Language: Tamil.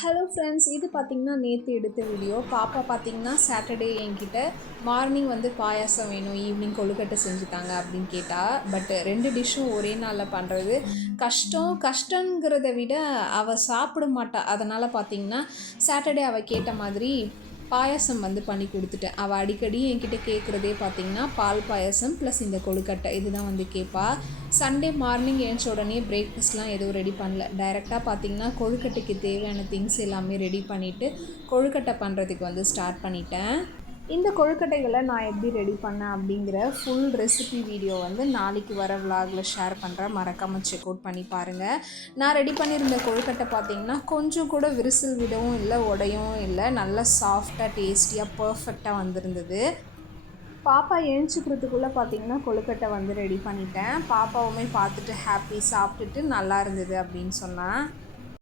ஹலோ ஃப்ரெண்ட்ஸ், இது பார்த்திங்கன்னா நேற்று எடுத்த வீடியோ. பாப்பா பார்த்திங்கன்னா சாட்டர்டே என்கிட்ட மார்னிங் வந்து பாயாசம் வேணும், ஈவினிங் கொழுக்கட்டை செஞ்சுட்டாங்க அப்படின்னு கேட்டால். பட் 2 டிஷ்ஷும் ஒரே நாளில் பண்ணுறது கஷ்டங்கிறத விட அவள் சாப்பிட மாட்டா. அதனால் பார்த்திங்கன்னா சாட்டர்டே அவள் கேட்ட மாதிரி பாயாசம் வந்து பண்ணி கொடுத்துட்டேன். அவள் அடிக்கடி என்கிட்ட கேட்குறதே பார்த்திங்கன்னா பால் பாயாசம் ப்ளஸ் இந்த கொழுக்கட்டை இதுதான் வந்து கேட்பா. சண்டே மார்னிங் எழுந்த உடனே பிரேக்ஃபாஸ்ட்லாம் எதுவும் ரெடி பண்ணல. டைரெக்டாக பார்த்திங்கன்னா கொழுக்கட்டைக்கு தேவையான திங்ஸ் எல்லாமே ரெடி பண்ணிவிட்டு கொழுக்கட்டை பண்ணுறதுக்கு வந்து ஸ்டார்ட் பண்ணிட்டேன். இந்த கொழுக்கட்டைகளை நான் எப்படி ரெடி பண்ணேன் அப்படிங்கிற ஃபுல் ரெசிபி வீடியோ வந்து நாளைக்கு வர விலாகில் ஷேர் பண்ணுறேன். மறக்காமல் செக் அவுட் பண்ணி பாருங்கள். நான் ரெடி பண்ணியிருந்த கொழுக்கட்டை பார்த்திங்கன்னா கொஞ்சம் கூட விரிசல் விடவும் இல்லை, உடையவும் இல்லை. நல்லா சாஃப்டாக டேஸ்டியாக பர்ஃபெக்டாக வந்திருந்தது. பாப்பா எழுந்திரிக்கிறதுக்குள்ளே பார்த்திங்கன்னா கொழுக்கட்டை வந்து ரெடி பண்ணிட்டேன். பாப்பாவுமே பார்த்துட்டு ஹாப்பி, சாப்பிட்டுட்டு நல்லா இருந்தது அப்படின்னு சொன்னேன்.